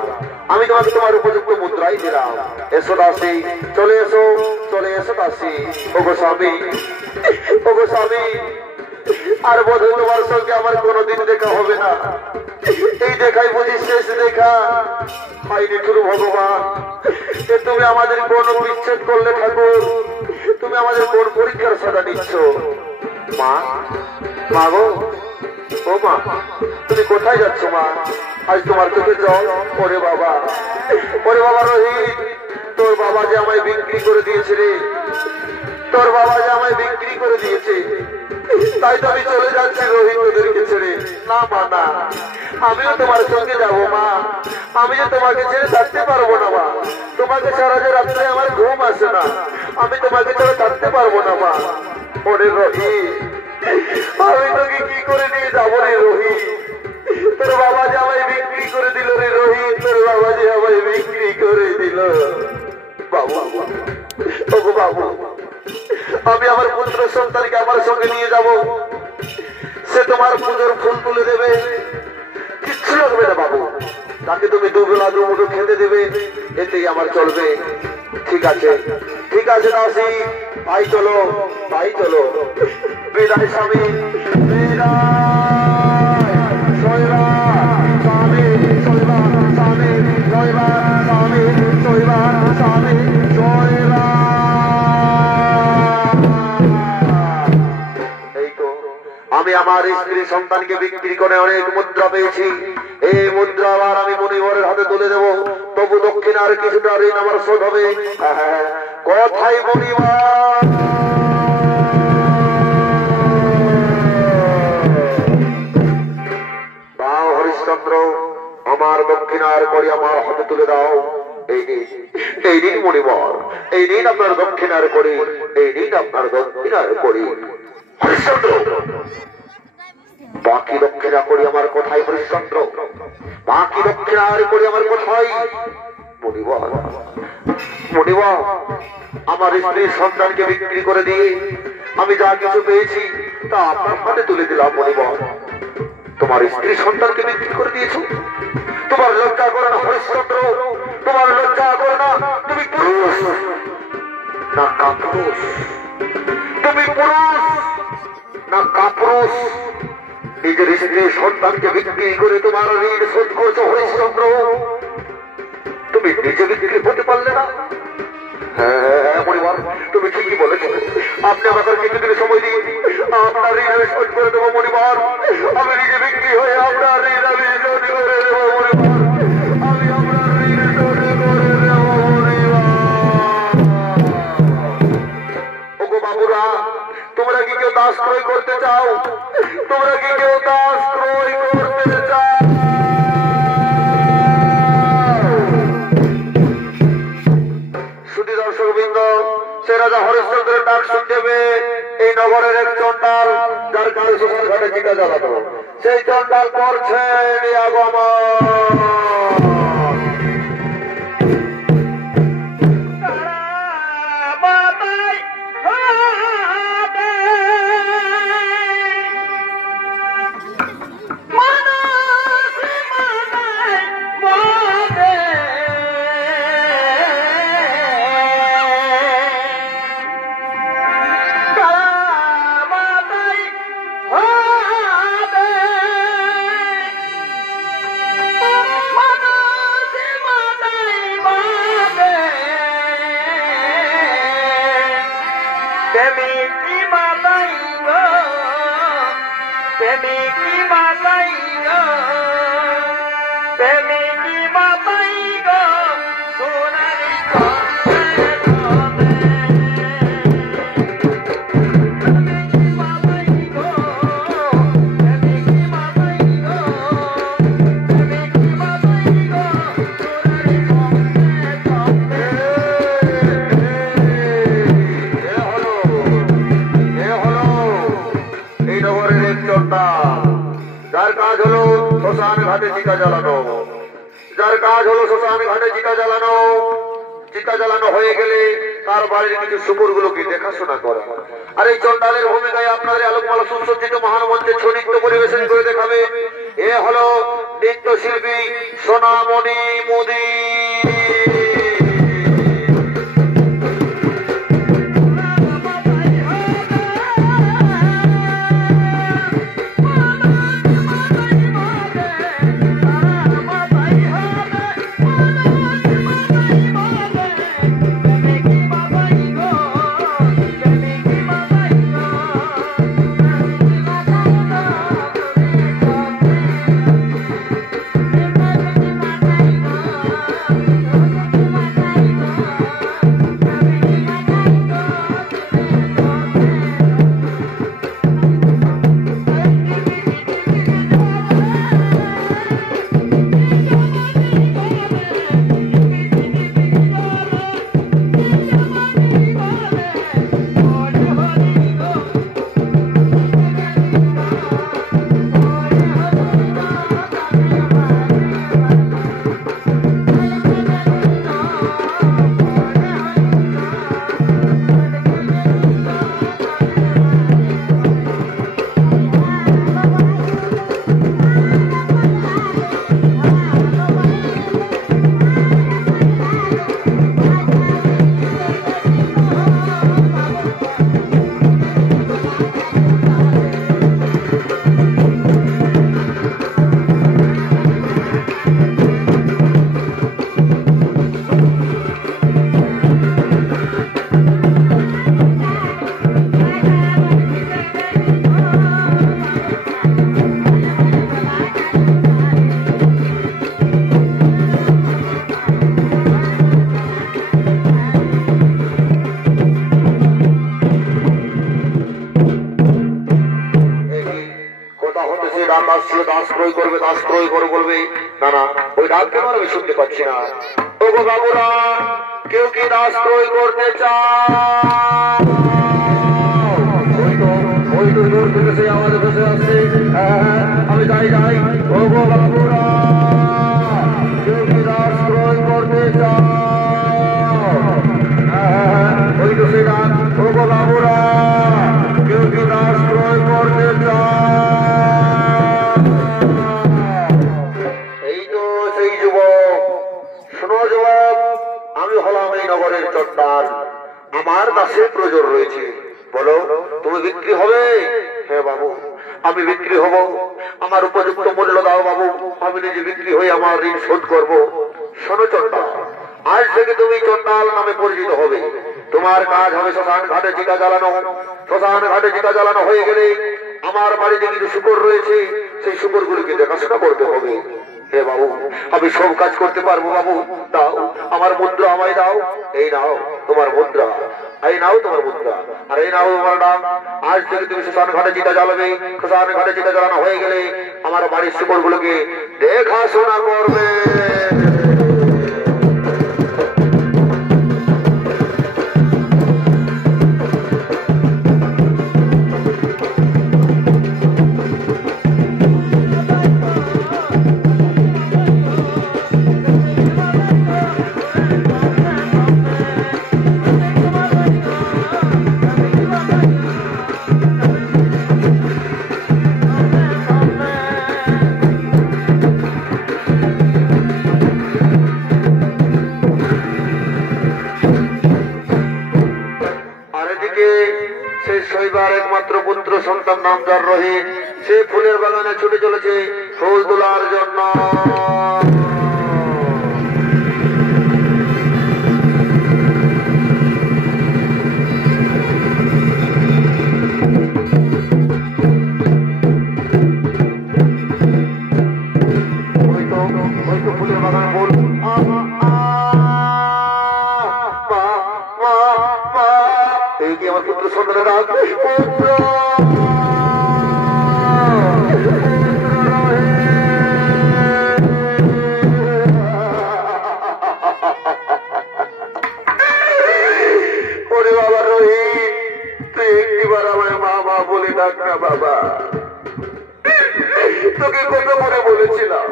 আমি তোমাকে তোমার উপযুক্ত মুদ্রাই দিলাম। এসো দাসী, চলে এসো, চলে এসো দাসী। ওগো স্বামী, ওগো স্বামী, আর বোধ হয় তোমার সঙ্গে আমার কোনোদিন দেখা হবে না। এই দেখাই বুঝি শেষ দেখা। পাইনি শুরু ভগবান, তুমি আমাদের কোন বিচ্ছেদ করলে ঠাকুর? তুমি আমাদের কোন পরীক্ষার সাজা নিচ্ছ? মা, মা গো, ও মা, তুমি কোথায় যাচ্ছ মা? আজ তোমার চোখে জল? ওরে বাবা, ওরে বাবা রোহিত, তোর বাবা যে আমায় বিক্রি করে দিয়েছে রে, তোর বাবা যে আমায় বিক্রি করে দিয়েছে, তাই তো আমি চলে যাচ্ছি রোহিত ওদেরকে ছেড়ে। না মা, না, আমিও তোমার সঙ্গে যাবো মা। আমি যে তোমাকে ছেড়ে থাকতে পারবো না মা। তোমাকে সারা যে রাত্রে আমার ঘুম আসে না, আমি তোমাকে ছেড়ে থাকতে পারবো না মা। ওরে রোহিত, আমি তোকে কি করে নিয়ে যাবো রে রোহিত? তোর বাবা যে আমায় বিক্রি করে দিল রে রোহিত, তোর বাবা যে আমায় বিক্রি করে দিল। বাবু, ওগো বাবু, আমি আমার পুত্র সন্তানকে আমার সঙ্গে নিয়ে যাব। সে তোমার পুজোর ফুল তুলে দেবে, কিচ্ছু লাগবে না বাবু। তাকে তুমি দুবেলা দুমুঠো খেতে দেবে, এতেই আমার চলবে। ঠিক আছে, ঠিক আছে দাসী, তাই চলো, তাই চলো। বিদায় স্বামী, বিদায়। শৈবা স্বামী, শৈবা স্বামী, শৈবা স্বামী, শৈবা স্বামী, শৈবা। আমি আমার স্ত্রী সন্তানকে বিক্রি করে অনেক মুদ্রা পেয়েছি। এই মুদ্রা আবার আমি মণিবরের হাতে তুলে দেব, তবু দক্ষিণার কিছুটা ঋণ আমার শোধ হবে। কথাই মণিবর। দাও হরিশ্চন্দ্র, আমার দক্ষিণার করি আমার হাতে তুলে দাও। এই দিন মণিবর, এই দিন আপনার দক্ষিণার করি, এই দিন আপনার দক্ষিণার করি। হরিশ্চন্দ্র, বাকি দক্ষিণা করি আমার কোথায়? হরিশ্চন্দ্র, বাকি দক্ষিণার করি আমার কোথায়? মণিবর, মণিবর, আমার স্ত্রীর সন্তানকে বিক্রি করে দিয়ে আমি যা কিছু পেয়েছি তা আপনার হাতে তুলে দিলাম। মণিবর, তোমার স্ত্রী সন্তানকে বিক্রি করে দিয়েছ? তোমার লজ্জা করে না হরিশ্চন্দ্র? তোমার লজ্জা করে না? তুমি পুরুষ না কাপুরুষ? তুমি পুরুষ না কাপুরুষ? নিজের স্ত্রী সন্তানকে বিক্রি করে তোমার ঋণ শোধ করছো হরিশ্চন্দ্র। তুমি নিজে বিক্রি হতে পারলে না? হ্যাঁ পরিবার, তুমি ঠিকই বলেছ। আপনি আমাকে কিছুদিন সময় দিয়ে আপনার ঋণ আমি শোধ করে দেবো পরিবার। আমি নিজে বিক্রি হয়ে আপনার ঋণ আমি শোধ করে দেবো পরিবার। আমি আপনার ঋণ শোধ করে দেবো পরিবার। ওগো বাবুরা, তোমরা কি কেউ দাস ক্রয় করতে চাও? তোমরা কি কেউ দাস ক্রয় করতে চাও? শুধু দর্শকবৃন্দ, সে রাজা হরিশ্চন্দ্রের ডাক শুনতে পেয়ে এই নগরের এক চন্ডাল, যার কাল শ্মশান ঘাটে চিতা জ্বালাতো, সেই চন্ডাল করছেন আগমন। যার কাজ হলো শ্মশান ঘাটে চিতা জ্বালানো, যার কাজ হলো শ্মশান ঘাটে চিতা জ্বালানো। চিতা জ্বালানো হয়ে গেলে তার বাড়ির কিছু শুকুরগুলোকে দেখাশোনা করা। আর এই চন্ডালের ভূমিকায় আপনাদের আলোকমালা সুসজ্জিত মহান মঞ্চে ছৌ নৃত্য পরিবেশন করে দেখাবে এ হলো নৃত্যশিল্পী সোনামণি মোদী। দাস ক্রয় করবে, দাস ক্রয় করে বলবে না না, ওই ডাক কেন আমি শুনতে পাচ্ছি না। ওগো বাবুরা, কেউ কি দাস ক্রয় করতে চায়? ওই তো দূর থেকে সেই আওয়াজ ভেসে আসছে। হ্যাঁ, আমি যাই যাই। ওগো বাবুরা, কেউ কি দাস ক্রয় করতে চায়? হ্যাঁ, ওই তো সেই ডাক। ওগো বাবুরা, কেউ কি দাস ক্রয় করতে চায়? এই তো সেই যুবক। শোনো যুবক, বিক্রি হবে? হ্যাঁ বাবু, আমি বিক্রি হব। আমার উপযুক্ত মূল্য দাও বাবু, আমি নিজে বিক্রি হয়ে আমার ঋণ শোধ করব। শোনো চন্ডাল, আজ থেকে তুমি চন্ডাল নামে পরিচিত হবে। তোমার কাজ হবে শ্মশান ঘাটে চিতা জ্বালানো। শ্মশান ঘাটে চিতা জ্বালানো হয়ে গেলে আমার বাড়িতে কিছু শুকর রয়েছে, সেই শুকরগুলিকে দেখাশোনা করতে হবে। হে বাবু, আমি সব কাজ করতে পারবো বাবু। দাও আমার মুদ্রা, আমায় দাও। এই নাও তোমার মুদ্রা, এই নাও তোমার মুদ্রা, আর এই নাও তোমার নাম। আজ থেকে তুমি শ্মশান ঘাটে চিতা জ্বালাবে। শ্মশান ঘাটে চিতা জ্বালানো হয়ে গেলে আমার বাড়ির শুকরগুলোকে দেখাশোনা করবে। একমাত্র পুত্র সন্তান নাম যার রহিত, সে ফুলের বাগানে ছুটে চলেছে ফুল তোলার জন্য। ফুলের বাগানে ফুল, এই কি আমার পুত্র সন্তানের রাত? পুত্র ওরে বাবা রহিত, তুই একটিবার আমার মা মা বলে ডাক না বাবা। তোকে কত করে বলেছিলাম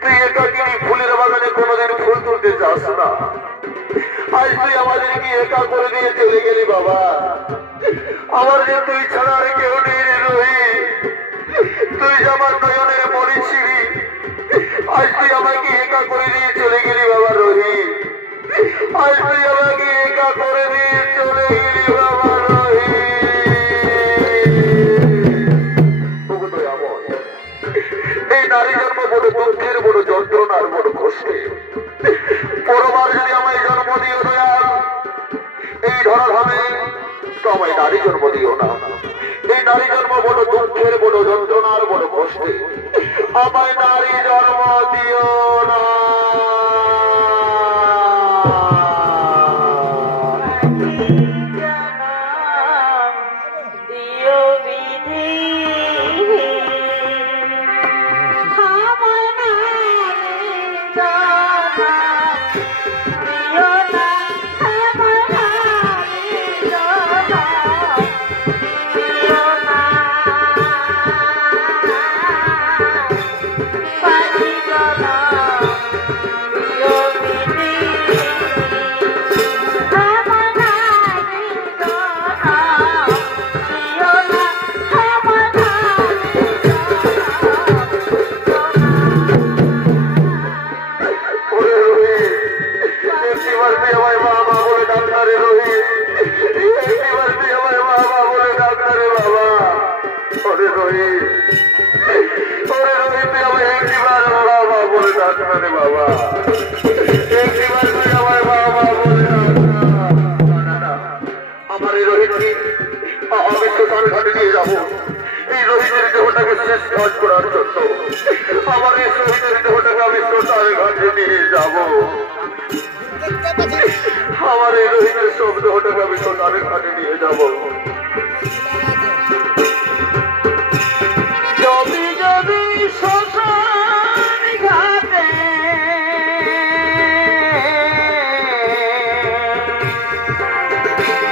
তুই একাকিনী ফুলের বাগানে কোনোদিন ফুল তুলতে চাস না। আজ তুই আমাদেরকে একা করে দিয়ে চলে গেলি বাবা। আমার যে তুই ছাড়া আর কেউ নেই রে রহিত, তুই যে আমার নয়নের মনি ছিলি, আজ তুই আমাকে একা করে দিয়ে চলে গেলি বাবা রহিত। আজ তুই আমাকে একা করে দিয়ে চলে গেলি বাবা রহিত। এই নারী জন্ম বড় দুঃখের, বড় যন্ত্রণার, বড় কষ্টের। পরবার যদি আমায় জন্ম দিও দয়াল এই ধরাধামে, তো আমায় নারী জন্ম দিও না। এই নারী জন্ম বড় দুঃখের, বড় যন্ত্রণার, বড় কষ্টে। আমায় নারী জন্ম দিও না। আমার এই রোহিতকে আমি শ্মশান ঘাটে নিয়ে যাবো। এই রোহিতের দেহটাকে শেষ কাজ করার জন্য আমার এই রোহিতের দেহটাকে আমি শ্মশান ঘাটে নিয়ে যাবো। আমার এই রোহিতের সব দেহটাকে আমি শ্মশান ঘাটে নিয়ে যাবো। যদি যদি শ্মশান ঘাটে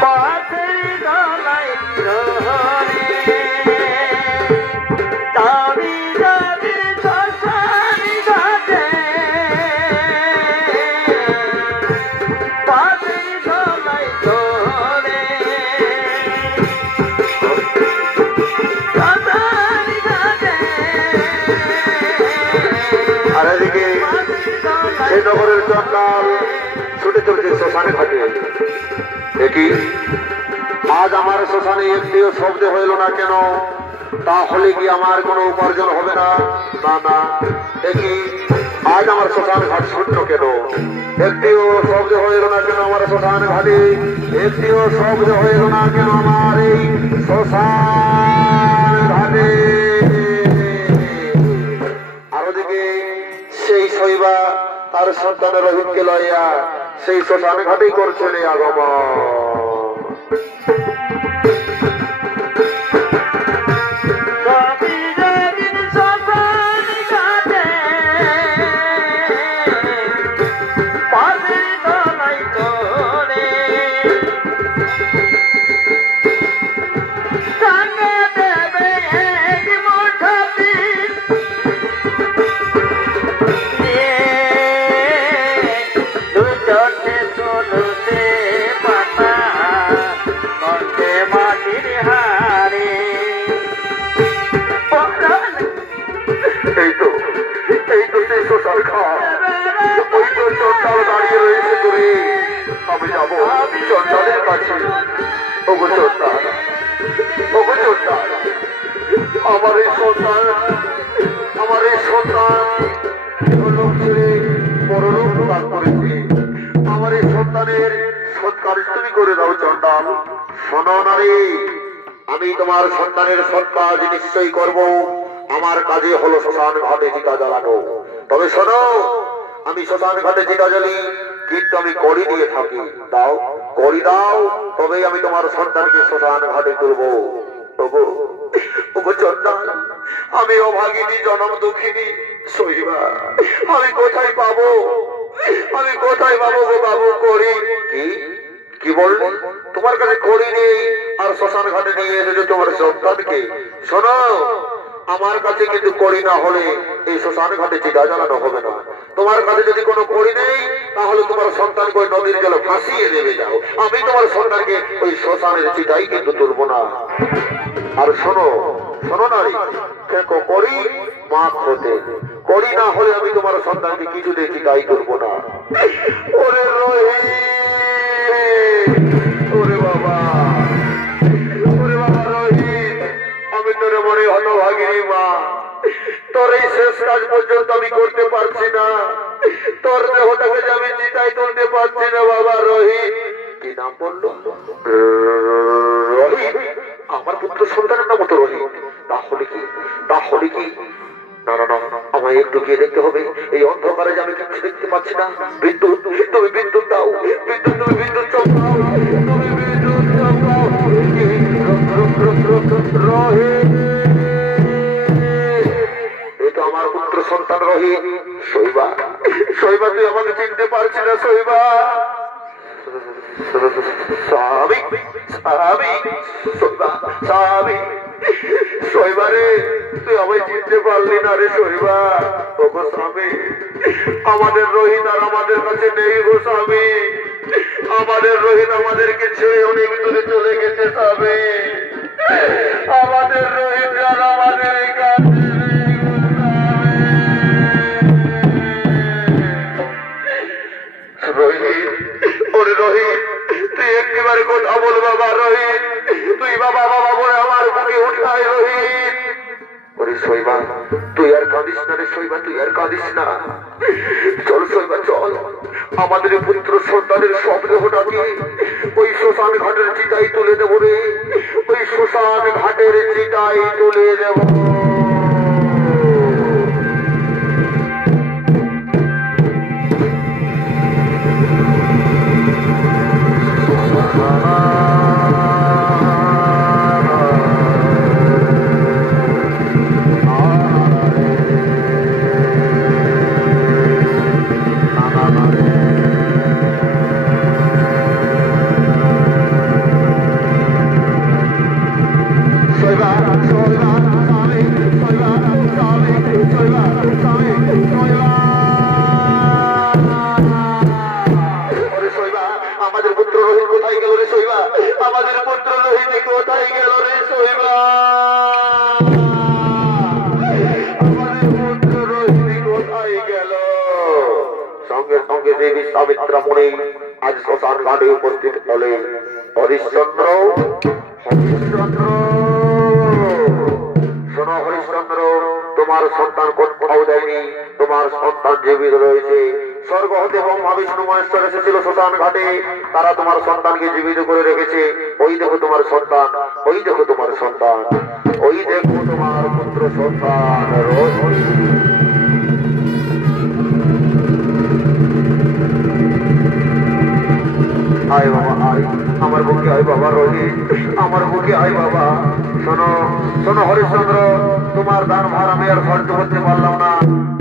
পাথর গলায় ধরে, তারি যদি শ্মশান ঘাটে পাথর গলায় ধরে, আর এদিকে সেই নগরের চন্ডাল ছুটে চলেছে শ্মশানে ঘাটে। দেখি আজ আমার শ্মশানে একটিও শব্দ হইল না কেন? তাহলে কি আমার কোনো উপার্জন হবে না? না না, দেখি আজ আমার শ্মশান ঘাট শূন্য কেন? একটিও শব্দ হইল না কেন আমার শ্মশান ঘাটে? একটিও শব্দ হইল না কেন আমার এই শ্মশান ঘাটে? আর ওদিকে সেই শৈবা তার সন্তানের রহিমকে লইয়া সেই শ্মশান ঘাটেই করছেন এই আগমন। দাঁড়িয়ে রয়েছে করে আমি যাবো চন্দ্রের কাছে। ওগো চন্দ্র, ওগো চন্দ্র, আমার এই সন্তান, আমার এই সন্তান লোক ছেড়ে পরলোক লাভ করেছে। আমার এই সন্তানের সৎকার তুমি করে দাও চন্দ্র। শোনো নারী, আমি তোমার সন্তানের সৎ কাজ নিশ্চয়ই করবো। আমার কাজে হলো শ্মশান ঘাটে চিতা জ্বালানো। তবে শোনো, আমি শ্মশান ঘাটে চিতা জ্বালি কিন্তু আমি কড়ি দিয়ে থাকি। দাও, কড়ি দাও, তবেই আমি তোমার সন্তানকে শ্মশান ঘাটে তুলবো। ওগো, ওগো চন্দ্র, আমি অভাগিনী জনম দুঃখিনী সহিবা, আমি কোথায় পাবো? আমি কোথায় পাবো গো বাবু কড়ি? কি কি বললে? তোমার কাছে কড়ি নেই আর শ্মশান ঘাটে নিয়ে এসেছো তোমার সন্তানকে? শোনো, আমার কাছে কিন্তু কড়ি না হলে এই শ্মশান ঘাটে চিতা জ্বালানো হবে না। তোমার কাছে যদি কোনো কড়ি নেই তাহলে তোমার সন্তানকে ওই নদীর জলে ভাসিয়ে দেবে যাও। আমি তোমার সন্তানকে ওই শ্মশানের চিতাই কিন্তু তুলবো না। আর শোনো, শোনো নারী, কড়ি মাখ হতে, কড়ি না হলে আমি তোমার সন্তানকে কিছুতে চিতাই তুলবো না। ওরে রোহিত, ওরে বাবা, ওরে বাবা রোহিত, আমি তোরে মনে হতভাগিনী মা, তোর এই শেষ কাজ পর্যন্ত আমি করতে পারছি না। তোর দেহটাকে যে আমি চিতাই তুলতে পারছি না বাবা রোহিত। কি নাম বললো? রোহিত? আমার পুত্র সন্তানের নাম তো রোহিত। তাহলে কি, তাহলে কি? না না না, আমায় একটু গিয়ে দেখতে হবে। এই অন্ধকারে যে আমি কিছু দেখতে পাচ্ছি না। বিদ্যুৎ, তুমি বিদ্যুৎ দাও, বিদ্যুৎ, তুমি বিদ্যুৎ চমকাও, তুমি বিদ্যুৎ চমকাও। রোহিত, এই তো আমার পুত্র সন্তান রোহিত। শৈবা, শৈবা, তুই আমাকে চিনতে পারছি না শৈবা। স্বামী, স্বামী, শৈবা, স্বামী, শৈবা রে, তুই আমায় চিনতে পারলি না রে শৈবা। ওগো স্বামী, আমাদের রোহিত আর আমাদের কাছে নেই গো স্বামী। আমাদের রোহিত আমাদেরকে ছেড়ে অনেক দূরে চলে গেছে স্বামী। আমাদের রোহিত আর আমাদের কাছে নেই গো স্বামী। রোহিত, ওরে রোহিত, তুই একটিবার কথা বল বাবা রোহিত। তুই বাবা বাবা বলে আমার বুকে উঠায় রোহিত। ওরে শৈবা, তুই আর কাঁদিস না রে শৈবা, তুই আর কাঁদিস না। চল শৈবা, চল, আমাদের পুত্র সন্তানের সব দেহটাকে ওই শ্মশান ঘাটের চিতাই তুলে দেবো রে। ওই শ্মশান ঘাটের চিতাই তুলে দেবো। আমাদের পুত্র রোহিত কোথায় গেল রে শৈবা? আমাদের পুত্র রোহিত কোথায় গেল রে শৈবা? আমাদের পুত্র রোহিত কোথায় গেল? সঙ্গে সঙ্গে দেবী সাবিত্রা মুনি আজ শ্মশান ঘাটে উপস্থিত হলেন। হরিশ্চন্দ্র, হরিশ্চন্দ্র, শোনো হরিশ্চন্দ্র, তোমার সন্তান কোথাও যায়নি, তোমার সন্তান জীবিত রয়েছে। স্বর্গ হতে ব্রহ্মা বিষ্ণু মহেশ্বর এসেছিল শ্মশান ঘাটে, তারা তোমার সন্তানকে জীবিত করে রেখেছে। ওই দেখো তোমার সন্তান, ওই দেখো তোমার সন্তান, ওই দেখো তোমার পুত্র সন্তান। আয় বাবা আয়, আমার বুকে আয় বাবা রোহিত, আমার বুকে আয় বাবা। শোনো শোনো হরিশ্চন্দ্র, তোমার দান ভার আমি আর সহ্য করতে পারলাম না,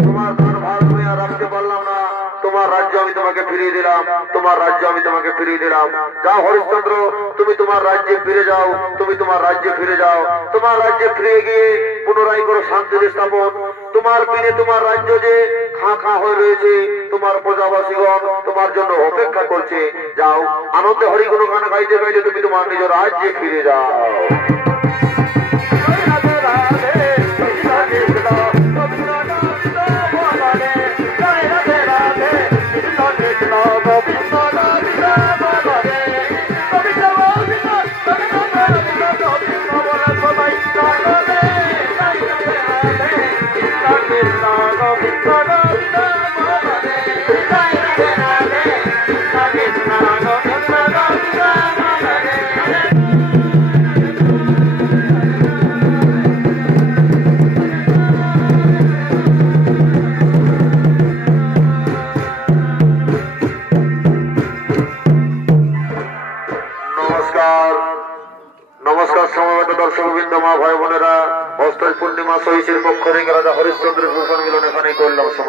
তোমার দান ভার আমি আর রাখতে পারলাম না। তোমার রাজ্য আমি তোমাকে ফিরিয়ে দিলাম, তোমার রাজ্য আমি তোমাকে ফিরিয়ে দিলাম। যাও হরিশ্চন্দ্র, তুমি তোমার রাজ্যে ফিরে যাও, তুমি তোমার রাজ্যে ফিরে যাও। তোমার রাজ্যে ফিরে গিয়ে পুনরায় করো শান্তির স্থাপন। তোমার বিনে তোমার রাজ্য যে খা খা হয়ে রয়েছে, তোমার প্রজাবাসীগণ তোমার জন্য অপেক্ষা করছে। যাও আনন্দে হরিগুণ গান গাইতে গাইতে তুমি তোমার নিজ রাজ্যে ফিরে যাও। নমস্কার নমস্কার সমবেত দর্শকবৃন্দ, মা ভাই বোনেরা, অষ্টমী পূর্ণিমা সহিসের পক্ষ থেকে রাজা হরিশ্চন্দ্রের ভূষণ মিলন এখানেই করলাম সমাপ্ত।